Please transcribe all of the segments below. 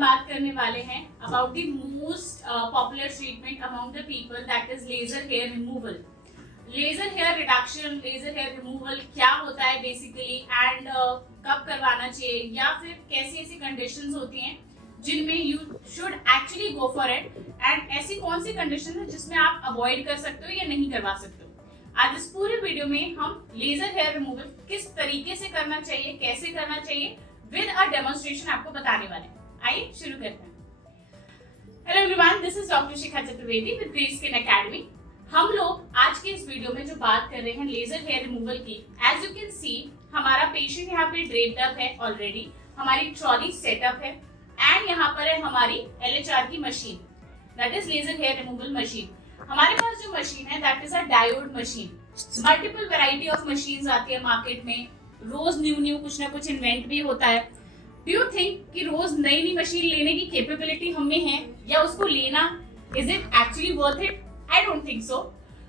बात करने वाले हैं about the most popular treatment among the people, that is laser hair removal. Laser hair reduction, laser hair removal क्या होता है बेसिकली, एंड कब करवाना चाहिए, या फिर कैसी ऐसी कंडीशंस होती हैं जिनमें you should actually go for it, and ऐसी कौन सी कंडीशन है जिसमें आप अवॉइड कर सकते हो या नहीं करवा सकते हो। आज इस पूरे वीडियो में हम लेजर हेयर रिमूवल किस तरीके से करना चाहिए, कैसे करना चाहिए, विद अ डेमोन्स्ट्रेशन आपको बताने वाले हैं। आइए शुरू करते हैं। Hello everyone, this is doctor Shikha Chaturvedi with grey skin academy. हम लोग आज के इस वीडियो में जो बात कर रहे हैं लेजर हेयर रिमूवल की, एज यू कैन सी हमारा पेशेंट यहाँ पे ड्रेप्ड अप है ऑलरेडी, हमारी ट्रॉली सेटअप है, एंड यहाँ पर है हमारी LHR की machine, that is laser hair removal machine. हमारे पास जो मशीन है that is a diode machine. Multiple variety of machines आती है मार्केट में, रोज न्यू कुछ ना कुछ इन्वेंट भी होता है। डू यू थिंक कि रोज नई नई मशीन लेने की कैपेबिलिटी हमें है, या उसको लेना is it actually worth it? I don't think so.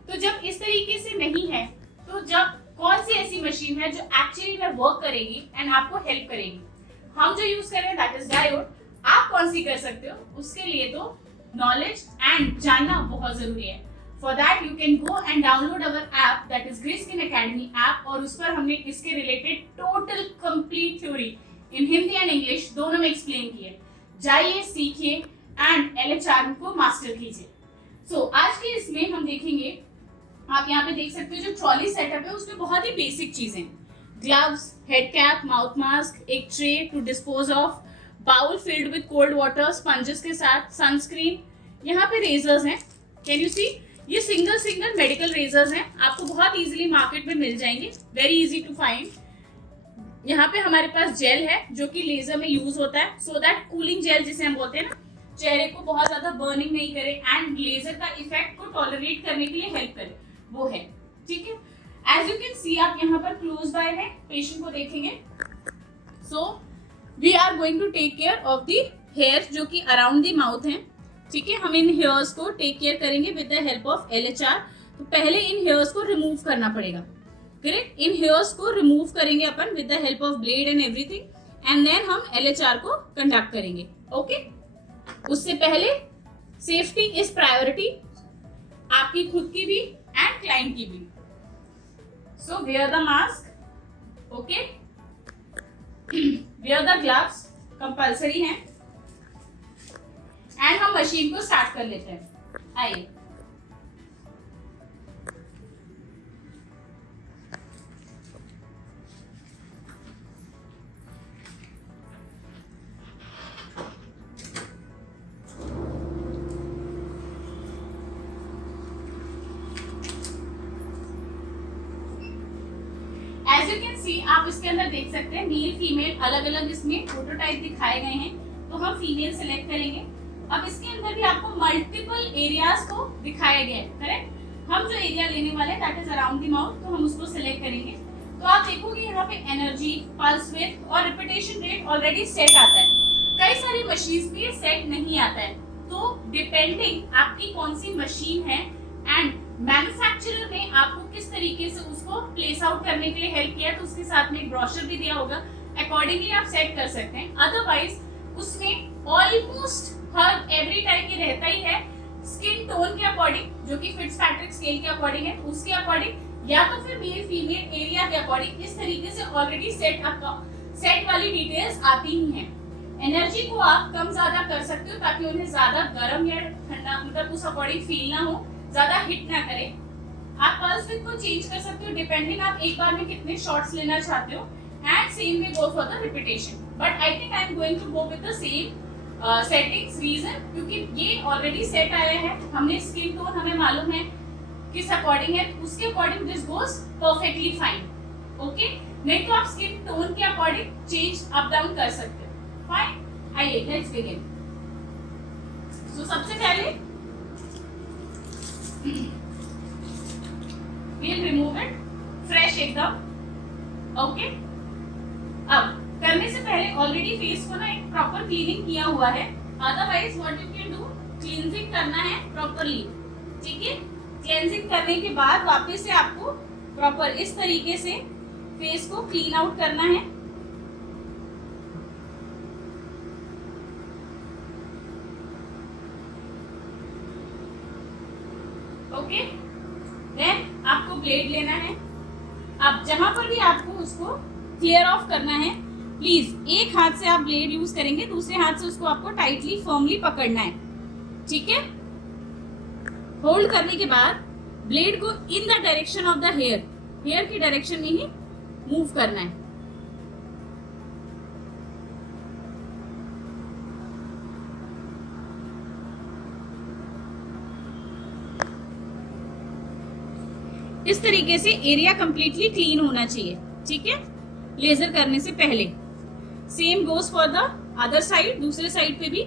तो जब इस तरीके से नहीं है, तो जब कौन सी ऐसी मशीन है जो एक्चुअली में वर्क करेगी एंड आपको हेल्प करेगी? हम जो यूज कर रहे हैं दैट इज डायोड। आप कौन सी कर सकते हो, उसके लिए तो नॉलेज एंड जानना बहुत जरूरी है। For that you can go and download our app that is grey skin academy app, और उस पर हमने इसके related total complete theory in Hindi and English दोनों में एक्सप्लेन किए। जाइए, सीखिए एंड LHR को मास्टर कीजिए। सो आज के इसमें हम देखेंगे, आप यहाँ पे देख सकते हो जो ट्रॉली सेटअप है उसमें बहुत ही बेसिक चीजें, gloves, head cap, mouth mask, एक tray to dispose off, bowl filled with cold water, sponges के साथ, सनस्क्रीन, यहाँ पे रेजर्स हैं। कैन यू सी, ये सिंगल मेडिकल रेजर्स हैं, आपको बहुत इजीली मार्केट में मिल जाएंगे, वेरी इजी टू फाइंड। यहाँ पे हमारे पास जेल है जो कि लेजर में यूज होता है, सो दैट कूलिंग जेल जिसे हम बोलते हैं ना, चेहरे को बहुत ज्यादा बर्निंग नहीं करे एंड लेजर का इफेक्ट को टॉलरेट करने के लिए हेल्प करे, वो है। ठीक है, एज यू कैन सी आप यहाँ पर क्लोज बाय है, पेशेंट को देखेंगे। So we are going to take care of the hair जो कि अराउंड द माउथ है। ठीक है, हम इन हेयर्स को टेक केयर करेंगे with the help of LHR। तो पहले इन हेयर्स को रिमूव करना पड़ेगा, करेक्ट? इन हेयर्स को रिमूव करेंगे अपन with the help of blade and everything, and then हम LHR को कंडक्ट करेंगे। ओके, उससे पहले सेफ्टी इज प्रायोरिटी, आपकी खुद की भी एंड क्लाइंट की भी। So wear the mask, okay, wear the gloves compulsory है, एंड हम मशीन को स्टार्ट कर लेते हैं। आइए, एज यू कैन सी आप इसके अंदर देख सकते हैं मेल फीमेल अलग अलग इसमें प्रोटोटाइप दिखाए गए हैं, तो हम फीमेल सेलेक्ट करेंगे। अब इसके अंदर भी आपको मल्टीपल एरियाज को दिखाया गया है, करेक्ट? हम जो एरिया लेने वाले हैं that is around the mouth, तो हम उसको सिलेक्ट करेंगे। तो आप देखोगे यहाँ पे एनर्जी, पल्स विड्थ और रिपीटेशन रेट ऑलरेडी सेट आता है। कई सारी मशीन्स में सेट नहीं आता है, तो डिपेंडिंग आपकी कौन सी मशीन है एंड मैन्युफैक्चरर ने आपको किस तरीके से उसको प्लेस आउट करने के लिए हेल्प किया, तो उसके साथ में एक ब्रोशर भी दिया होगा, अकॉर्डिंगली आप सेट कर सकते हैं। अदरवाइज उसमें ऑलमोस्ट हर एवरी टाइम ये रहता ही है स्किन टोन के अकॉर्डिंग, जो कि फिट्जपैट्रिक स्केल के अकॉर्डिंग है, उसके अकॉर्डिंग, या तो फिर मेल फीमेल एरिया के अकॉर्डिंग। इस तरीके से ऑलरेडी सेट वाली डिटेल्स आती ही हैं। एनर्जी को आप कम ज्यादा कर सकते हो ताकि उन्हें ज्यादा गर्म या ठंडा मतलब उस अकॉर्डिंग फील ना हो, ज्यादा हिट ना करे। आप पल्स विड्थ को चेंज कर सकते हो डिपेंडिंग आप एक बार में कितने शॉट्स लेना चाहते हो, and same way go for the repetition. But I think I am going to go with the same settings, reason क्योंकि ये ऑलरेडी सेट आया है, हमने स्किन टोन हमें मालूम है किस अकॉर्डिंग है, उसके according this goes perfectly fine. Okay, नहीं तो आप स्किन टोन के अकॉर्डिंग चेंज अप डाउन कर सकते हो। फाइन, आइए लेट्स बिगिन। सो सबसे पहले we'll remove it fresh एकदम। ओके, अब करने से पहले ऑलरेडी फेस को ना एक प्रॉपर क्लीनिंग किया हुआ है, otherwise what you can do, cleansing करना है प्रॉपरली। ठीक है, क्लींजिंग करने के बाद वापस से आपको प्रॉपर इस तरीके से फेस को क्लीन आउट करना है। ओके, देन आपको ब्लेड लेना है। अब जहां पर भी आपको उसको क्लियर ऑफ करना है, प्लीज एक हाथ से आप ब्लेड यूज करेंगे, दूसरे हाथ से उसको आपको टाइटली फर्मली पकड़ना है, ठीक है। होल्ड करने के बाद ब्लेड को in the direction of the hair, hair की डायरेक्शन में ही मूव करना है। इस तरीके से एरिया कंप्लीटली क्लीन होना चाहिए, ठीक है, लेजर करने से पहले। Same goes for the other side, दूसरे साइड पे भी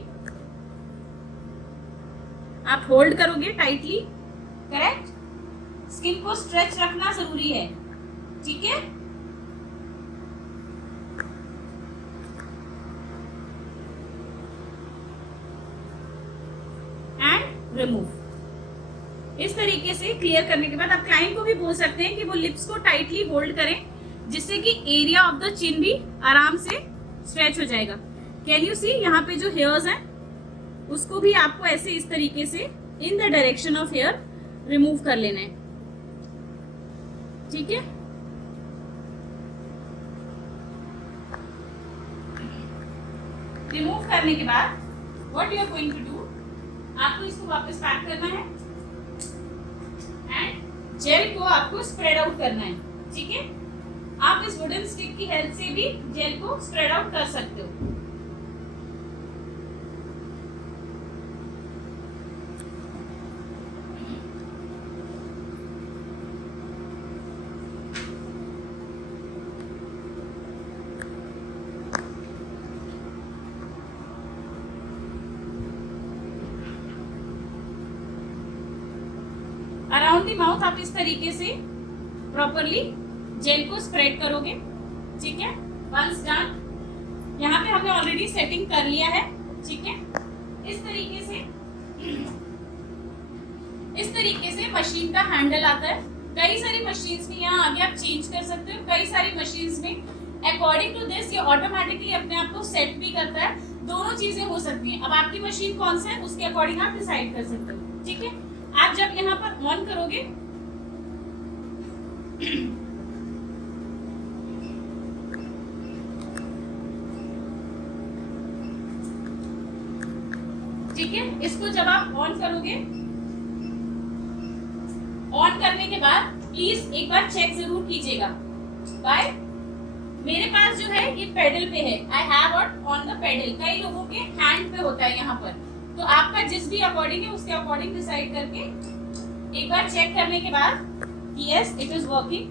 आप होल्ड करोगे टाइटली, करेक्ट। स्किन को स्ट्रेच रखना जरूरी है, ठीक है। And remove. इस तरीके से क्लियर करने के बाद आप क्लाइंट को भी बोल सकते हैं कि वो लिप्स को टाइटली होल्ड करें, जिससे कि एरिया ऑफ द चिन भी आराम से स्ट्रेच हो जाएगा। कैन यू सी, यहाँ पे जो हेयर्स हैं उसको भी आपको ऐसे इस तरीके से in the direction of hair remove कर लेना है, ठीक है। रिमूव करने के बाद what you are going to do, आपको इसको वापस पैक करना है एंड जेल को आपको स्प्रेड आउट करना है, ठीक है। आप इस वुडन स्टिक की हेल्प से भी जेल को स्प्रेड आउट कर सकते हो। अराउंड द माउथ आप इस तरीके से प्रॉपरली जेल को स्प्रेड करोगे, ठीक है। वंस डन, यहाँ पे हमने ऑलरेडी सेटिंग कर लिया है, ठीक है। इस तरीके से मशीन का हैंडल आता है। कई सारी मशीन्स में यहाँ आगे आप चेंज कर सकते हो, कई सारी मशीन्स में अकॉर्डिंग टू दिस ये ऑटोमेटिकली अपने आप को सेट भी करता है। दोनों चीजें हो सकती हैं। अब आपकी मशीन कौन सा है उसके अकॉर्डिंग आप डिसाइड कर सकते हो, ठीक है। आप जब यहाँ पर ऑन करोगे ठीक है, इसको जब आप ऑन करोगे, ऑन करने के बाद प्लीज एक बार चेक जरूर कीजिएगा। बाय, मेरे पास जो है ये पेडल पे है, I have on the pedal. कई लोगों के हैंड पे होता है यहाँ पर, तो आपका जिस भी अकॉर्डिंग है उसके अकॉर्डिंग डिसाइड करके एक बार चेक करने के बाद yes it is working,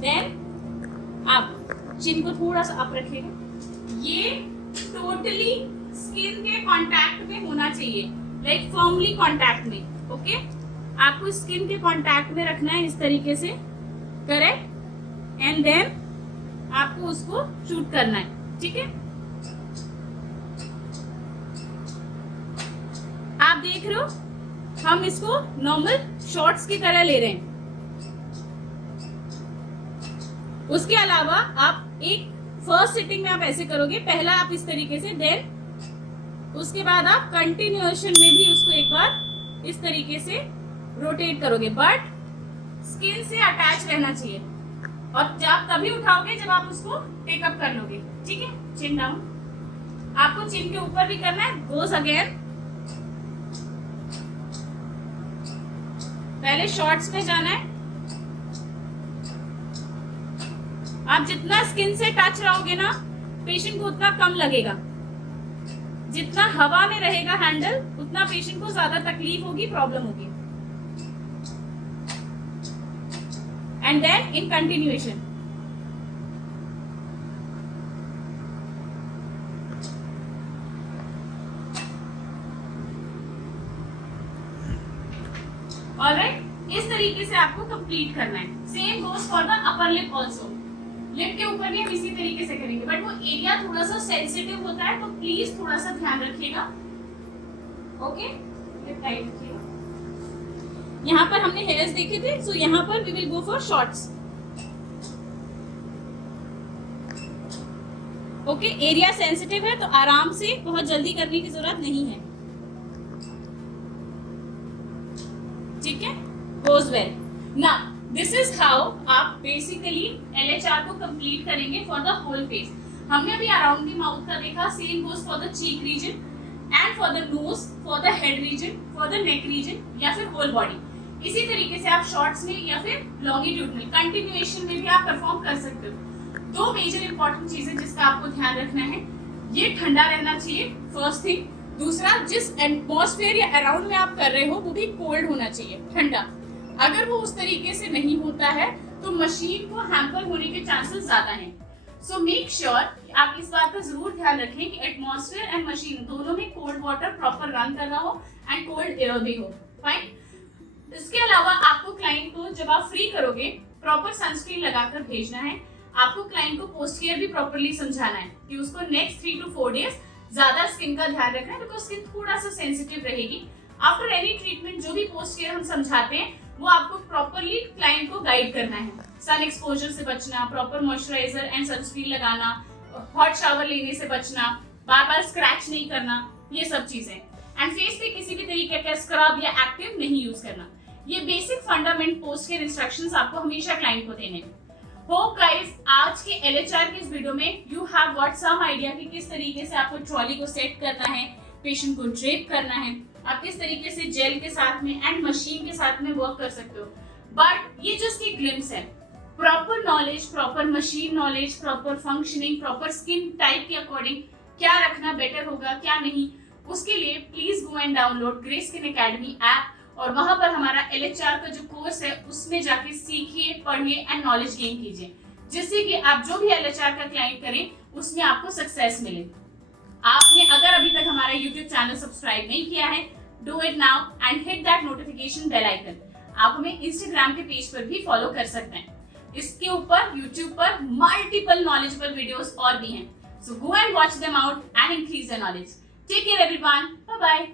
then आप चिन को थोड़ा सा अप रखिएगा। ये टोटली स्किन के कांटेक्ट में होना चाहिए, लाइक फर्मली कांटेक्ट में, ओके। आपको स्किन के कांटेक्ट में रखना है इस तरीके से, करेक्ट। एंड देन आपको उसको शूट करना है, ठीक है। आप देख रहे हो हम इसको नॉर्मल शॉर्ट्स की तरह ले रहे हैं। उसके अलावा आप एक फर्स्ट सिटिंग में आप ऐसे करोगे, पहला आप इस तरीके से, देन उसके बाद आप कंटिन्यूएशन में भी उसको एक बार इस तरीके से रोटेट करोगे, बट स्किन से अटैच रहना चाहिए। और जब आप तभी उठाओगे जब आप उसको टेकअप कर लोगे, ठीक है। चिन डाउन, आपको चिन के ऊपर भी करना है। गोज अगेन, पहले शॉर्ट्स में जाना है। आप जितना स्किन से टच रहोगे ना पेशेंट को उतना कम लगेगा। जितना हवा में रहेगा हैंडल उतना पेशेंट को ज्यादा तकलीफ होगी, प्रॉब्लम होगी। And then in continuation alright, इस तरीके से आपको कंप्लीट करना है। Same goes for the upper lip also. Lip के ऊपर भी हम इसी तरीके से करेंगे, बट वो एरिया थोड़ा सा सेंसिटिव होता है, तो प्लीज थोड़ा सा ध्यान रखिएगा, ओके। लिप टाइट रखिएगा। यहाँ पर हमने हेयर्स देखे थे, सो यहाँ पर we will go for shots, okay. Area sensitive है तो आराम से, बहुत जल्दी करने की जरूरत नहीं है, ठीक है। goes well. Now this is how आप basically LHR को complete करेंगे for the whole face. हमने अभी around the mouth का देखा, same goes for the cheek region and for the nose, for the head region, for the neck region या फिर whole body. इसी तरीके से आप शॉर्ट्स में या फिर लॉन्गिट्यूडनल कंटिन्यूएशन में भी आप परफॉर्म कर सकते हो। दो मेजर इंपॉर्टेंट चीजें जिसका आपको ध्यान रखना है, ये ठंडा रहना चाहिए फर्स्ट थिंग, दूसरा जिस एटमॉस्फेयर या अराउंड में आप कर रहे हो वो भी कोल्ड होना चाहिए, ठंडा। अगर वो उस तरीके से नहीं होता है तो मशीन को हैम्पर होने के चांसेस ज्यादा हैं। सो मेक श्योर आप इस बात का जरूर ध्यान रखें कि एटमॉस्फेयर एंड मशीन दोनों में कोल्ड वाटर प्रॉपर रन कर रहा हो एंड कोल्ड एयर भी हो। फाइन। इसके अलावा आपको क्लाइंट को जब आप फ्री करोगे प्रॉपर सनस्क्रीन लगाकर भेजना है। आपको क्लाइंट को पोस्ट केयर भी प्रॉपरली समझाना है कि उसको नेक्स्ट 3 to 4 डेज ज्यादा स्किन का ध्यान रखना है, बिकॉज स्किन थोड़ा सा सेंसिटिव रहेगी। आफ्टर एनी ट्रीटमेंट जो भी पोस्ट केयर हम समझाते हैं वो आपको प्रॉपरली क्लाइंट को गाइड करना है। सन एक्सपोजर से बचना, प्रॉपर मॉइस्चराइजर एंड सनस्क्रीन लगाना, हॉट शावर लेने से बचना, बार बार स्क्रैच नहीं करना, ये सब चीजें। एंड फेस पे किसी भी तरीके का स्क्रब या एक्टिव नहीं यूज करना। ये basic fundament post care instructions आपको हमेशा क्लाइंट को देने हैं। होप गाइस आज के LHR के इस वीडियो में you have got some idea कि किस तरीके से आपको ट्रॉली को सेट करना है, पेशेंट को ड्रेप करना है, आप किस तरीके से जेल के साथ में एंड मशीन के साथ में वर्क कर सकते हो। बट ये जस्ट एक ग्लिम्स है। Proper knowledge, proper machine knowledge, proper functioning, proper skin type के अकॉर्डिंग क्या रखना बेटर होगा क्या नहीं, उसके लिए please go and download grey skin academy app और वहां पर हमारा LHR का जो कोर्स है उसमें जाके सीखिए, पढ़िए एंड नॉलेज गेन कीजिए, जिससे कि आप जो भी LHR का क्लाइंट करें उसमें आपको सक्सेस मिले। आपने अगर अभी तक हमारा YouTube चैनल सब्सक्राइब नहीं किया है, do it now and hit that notification bell icon. आप हमें Instagram के पेज पर भी फॉलो कर सकते हैं। इसके ऊपर YouTube पर मल्टीपल नॉलेजेबल वीडियोस और भी हैं, so go and watch them out and increase your knowledge. Take care everyone, bye bye.